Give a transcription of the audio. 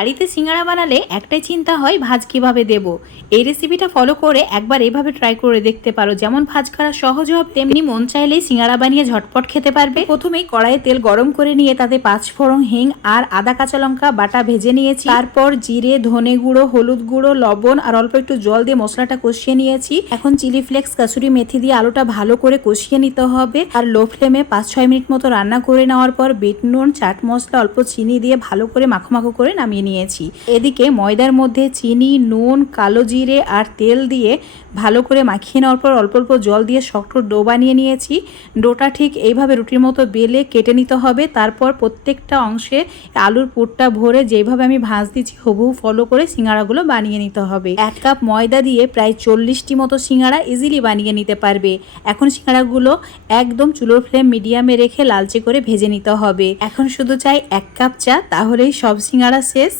বাড়িতে সিঙ্গাড়া বানালে একটাই চিন্তা হয় ভাজ কিভাবে দেব। এই রেসিপিটা ফলো করে একবার এভাবে ট্রাই করে দেখতে পারো। যেমন ভাজ করা সহজ হবে, তেমনি মন চাইলেই সিঙ্গাড়া বানিয়ে ঝটপট খেতে পারবে। প্রথমেই কড়াইয়ে তেল গরম করে নিয়ে তাতে 5 ফোড়ন, হিং আর আদা কাঁচা লঙ্কা বাটা ভেজে নিয়েছি। তারপর জিরে, ধনে গুঁড়ো, হলুদ গুঁড়ো, লবণ আর অল্প একটু জল দিয়ে মশলাটা কষিয়ে নিয়েছি। এখন চিলি ফ্লেক্স, কাসুরি মেথি দিয়ে আলুটা ভালো করে কষিয়ে নিতে হবে। আর লো ফ্লেমে 5-6 মিনিট মতো রান্না করে নেওয়ার পর বিট নুন, চাট মশলা, অল্প চিনি দিয়ে ভালো করে মাখো করে নামিয়ে নিয়েছি। এদিকে ময়দার মধ্যে চিনি, নুন, কালো জিরে আর তেল দিয়ে ভালো করে মাখিয়ে নেওয়ার পর অল্প অল্প জল দিয়ে শক্ত ডো বানিয়ে নিয়েছি। ডোটা ঠিক এইভাবে রুটির মতো বেলে কেটে নিতে হবে। তারপর প্রত্যেকটা অংশে আলুর পুরটা ভরে যেভাবে আমি ভাঁজ দিচ্ছি হুবহু ফলো করে সিঙ্গাড়াগুলো বানিয়ে নিতে হবে। 1 কাপ ময়দা দিয়ে প্রায় 40টি মতো সিঙ্গাড়া ইজিলি বানিয়ে নিতে পারবে। এখন সিঙ্গাড়াগুলো একদম চুলোর ফ্লেম মিডিয়ামে রেখে লালচে করে ভেজে নিতে হবে। এখন শুধু চাই 1 কাপ চা, তাহলেই সব সিঙ্গাড়া শেষ।